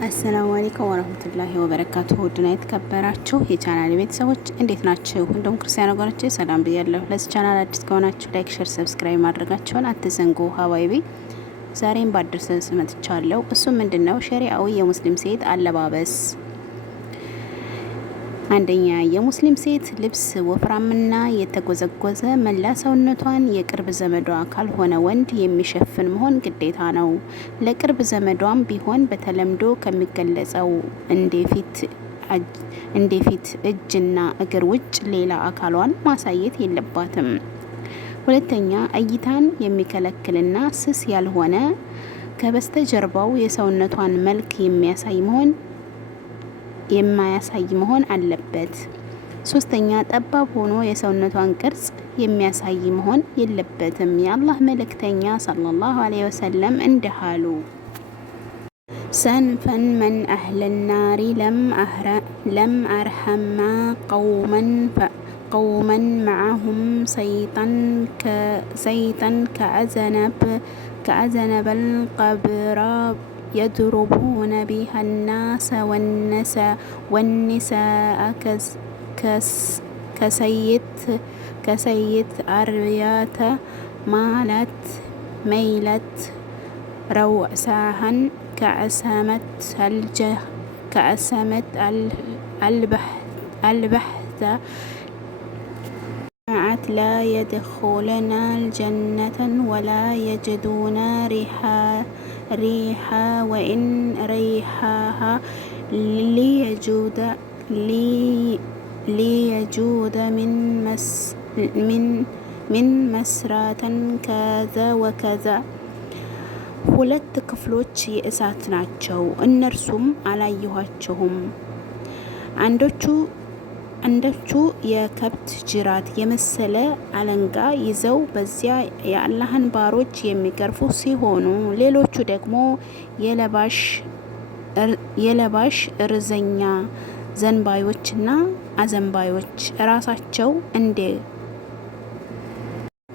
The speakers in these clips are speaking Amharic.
አሰላሙ አለይኩም ወራህመቱላሂ ወበረካቱሁ። ውድና የተከበራችሁ የቻናል ቤተሰቦች እንዴት ናችሁ? እንደውም ክርስቲያን ወገኖቼ ሰላም ብያለሁ። ለዚህ ቻናል አዲስ ከሆናችሁ ላይክ፣ ሼር፣ ሰብስክራይብ ማድረጋችሁን አትዘንጉ። ሀዋይቢ ዛሬም በአዲስ ርዕስ መጥቻለሁ። እሱም ምንድነው? ሸሪዓዊ የሙስሊም ሴት አለባበስ። አንደኛ፣ የሙስሊም ሴት ልብስ ወፍራምና የተጎዘጎዘ መላ ሰውነቷን የቅርብ ዘመዷ ካልሆነ ወንድ የሚሸፍን መሆን ግዴታ ነው። ለቅርብ ዘመዷም ቢሆን በተለምዶ ከሚገለጸው እንደፊት እጅና እግር ውጭ ሌላ አካሏን ማሳየት የለባትም። ሁለተኛ፣ እይታን የሚከለክልና ስስ ያልሆነ ከበስተጀርባው የሰውነቷን መልክ የማያሳይ መሆን አለበት። ሶስተኛ፣ ጠባብ ሆኖ የሰውነቷን ቅርጽ የሚያሳይ መሆን የለበትም። የአላህ መልእክተኛ ሰለላሁ ዐለይሂ ወሰለም እንደሃሉ ሰንፈን መን አህለ ናሪ ለም አርሐማ ቀውመን መዓሁም ሰይጠን ከአዘነበ ልቀብራ يضربون بها الناس والنساء كسيت أريات ميلت روسها كأسمت البحث لا يدخلون الجنة ولا يجدون ريحا وإن ريحها ليجود من مسرة كذا وكذا። ሁለት ክፍሎች የእሳት ናቸው፣ እነርሱም አላየኋቸውም። አንዶቹ የከብት ጅራት የመሰለ አለንጋ ይዘው በዚያ የአላህን ባሮች የሚገርፉ ሲሆኑ፣ ሌሎቹ ደግሞ የለባሽ እርዘኛ ዘንባዮችና አዘንባዮች ራሳቸው እንደ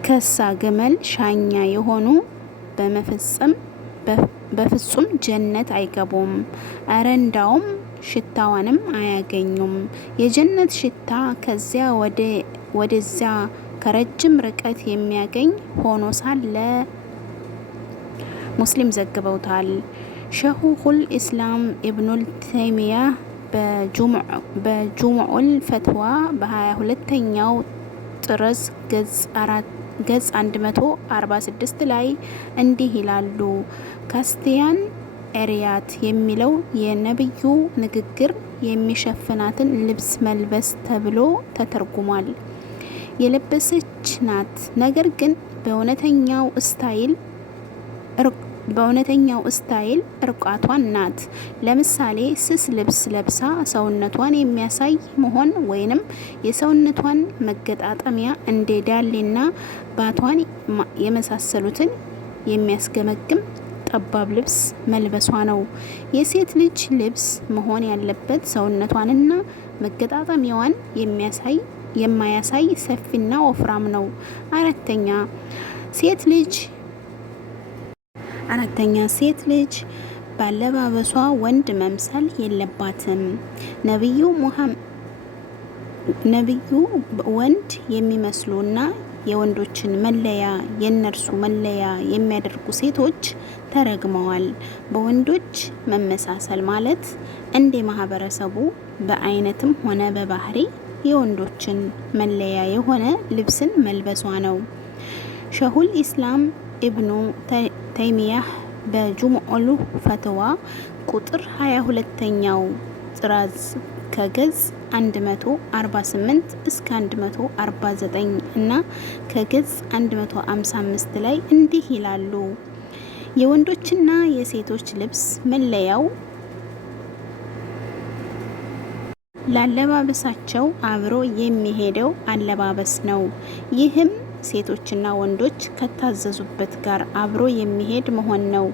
ከሳ ግመል ሻኛ የሆኑ በፍጹም ጀነት አይገቡም። እረ እንዳውም ሽታዋንም አያገኙም። የጀነት ሽታ ከዚያ ወደዚያ ከረጅም ርቀት የሚያገኝ ሆኖ ሳለ ሙስሊም ዘግበውታል። ሸኹል ኢስላም ኢብኑል ተይሚያ በጁሙዑል ፈትዋ በ22ኛው ጥርዝ ገጽ 146 ላይ እንዲህ ይላሉ። ካስቲያን ኤሪያት የሚለው የነብዩ ንግግር የሚሸፍናትን ልብስ መልበስ ተብሎ ተተርጉሟል። የለበሰች ናት፣ ነገር ግን በእውነተኛው ስታይል እርቃቷን ናት። ለምሳሌ ስስ ልብስ ለብሳ ሰውነቷን የሚያሳይ መሆን ወይንም የሰውነቷን መገጣጠሚያ እንደ ዳሌና ባቷን የመሳሰሉትን የሚያስገመግም ጠባብ ልብስ መልበሷ ነው። የሴት ልጅ ልብስ መሆን ያለበት ሰውነቷንና መገጣጠሚያዋን የማያሳይ ሰፊና ወፍራም ነው። አራተኛ ሴት ልጅ ባለባበሷ ወንድ መምሰል የለባትም። ነብዩ ወንድ የሚመስሉና የወንዶችን መለያ የነርሱ መለያ የሚያደርጉ ሴቶች ተረግመዋል። በወንዶች መመሳሰል ማለት እንደ ማህበረሰቡ በአይነትም ሆነ በባህሪ የወንዶችን መለያ የሆነ ልብስን መልበሷ ነው። ሸኹል ኢስላም ኢብኑ ተይሚያህ በጁሙዑል ፈትዋ ቁጥር 22ኛው ጥራዝ ከገጽ 148 እስከ 149 እና ከገጽ 155 ላይ እንዲህ ይላሉ። የወንዶችና የሴቶች ልብስ መለያው ላለባበሳቸው አብሮ የሚሄደው አለባበስ ነው። ይህም ሴቶችና ወንዶች ከታዘዙበት ጋር አብሮ የሚሄድ መሆን ነው።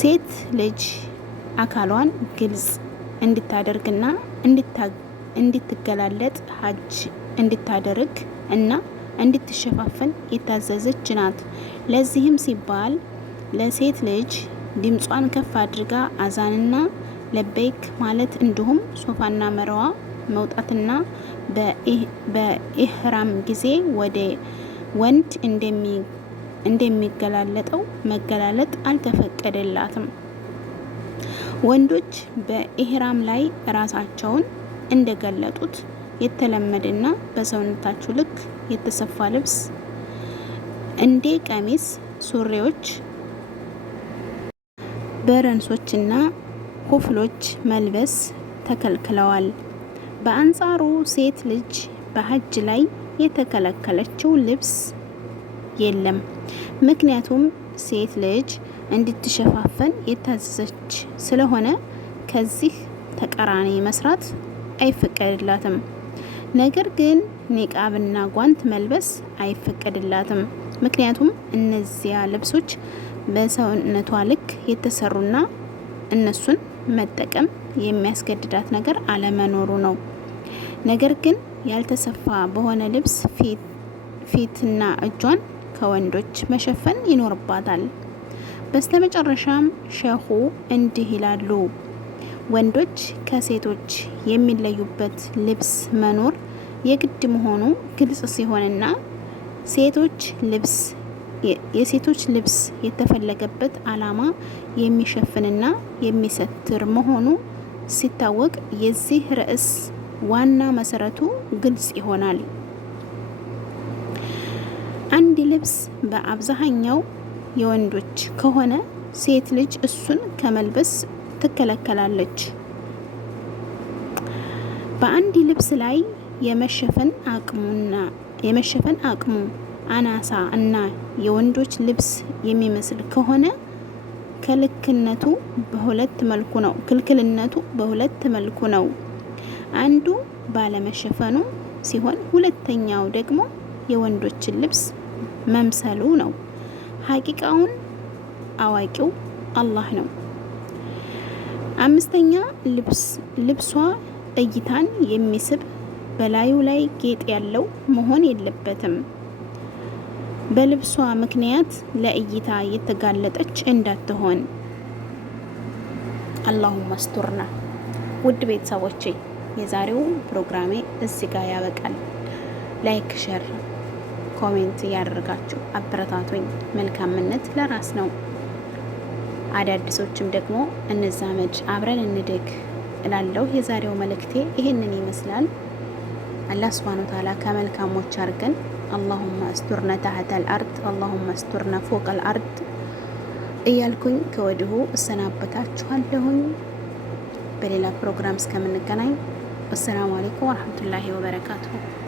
ሴት ልጅ አካሏን ግልጽ እንድታደርግና እንድትገላለጥ ሀጅ እንድታደርግ እና እንድትሸፋፈን የታዘዘች ናት። ለዚህም ሲባል ለሴት ልጅ ድምጿን ከፍ አድርጋ አዛንና ለበይክ ማለት እንዲሁም ሶፋና መርዋ መውጣትና በኢህራም ጊዜ ወደ ወንድ እንደሚገላለጠው መገላለጥ አልተፈቀደላትም። ወንዶች በኢህራም ላይ ራሳቸውን እንደገለጡት የተለመደና በሰውነታቸው ልክ የተሰፋ ልብስ እንደ ቀሚስ፣ ሱሪዎች፣ በረንሶችና ኩፍሎች መልበስ ተከልክለዋል። በአንጻሩ ሴት ልጅ በሐጅ ላይ የተከለከለችው ልብስ የለም። ምክንያቱም ሴት ልጅ እንድትሸፋፈን የታዘዘች ስለሆነ ከዚህ ተቃራኒ መስራት አይፈቀድላትም። ነገር ግን ኒቃብና ጓንት መልበስ አይፈቀድላትም። ምክንያቱም እነዚያ ልብሶች በሰውነቷ ልክ የተሰሩና እነሱን መጠቀም የሚያስገድዳት ነገር አለመኖሩ ነው። ነገር ግን ያልተሰፋ በሆነ ልብስ ፊትና እጇን ከወንዶች መሸፈን ይኖርባታል። በስተመጨረሻም ሸኹ እንዲህ ይላሉ። ወንዶች ከሴቶች የሚለዩበት ልብስ መኖር የግድ መሆኑ ግልጽ ሲሆንና የሴቶች ልብስ የተፈለገበት ዓላማ የሚሸፍንና የሚሰትር መሆኑ ሲታወቅ የዚህ ርዕስ ዋና መሰረቱ ግልጽ ይሆናል። አንድ ልብስ በአብዛኛው የወንዶች ከሆነ ሴት ልጅ እሱን ከመልበስ ትከለከላለች። በአንድ ልብስ ላይ የመሸፈን አቅሙ አናሳ እና የወንዶች ልብስ የሚመስል ከሆነ ክልክልነቱ በሁለት መልኩ ነው። አንዱ ባለመሸፈኑ ሲሆን ሁለተኛው ደግሞ የወንዶችን ልብስ መምሰሉ ነው። ሐቂቃውን አዋቂው አላህ ነው። አምስተኛ ልብሷ እይታን የሚስብ በላዩ ላይ ጌጥ ያለው መሆን የለበትም። በልብሷ ምክንያት ለእይታ የተጋለጠች እንዳትሆን። አላሁመ አስቱርና። ውድ ቤተሰቦቼ የዛሬው ፕሮግራሜ እዚህ ጋር ያበቃል። ላይክ፣ ሸር፣ ኮሜንት እያደረጋችሁ አበረታቱኝ። መልካምነት ለራስ ነው። አዳዲሶችም ደግሞ እንዛመድ፣ አብረን እንደግ እላለሁ። የዛሬው መልእክቴ ይህንን ይመስላል። አላህ ሱብሓነሁ ወተዓላ ከመልካሞች አድርገን። አላሁመ አስቱርና ተሐተል አርድ፣ አላሁመ አስቱርና ፎቀል አርድ እያልኩኝ ከወዲሁ እሰናበታችኋለሁኝ። በሌላ ፕሮግራም እስከምንገናኝ ወሰላሙ አለይኩም ወረህመቱላሂ ወበረካቱሁ።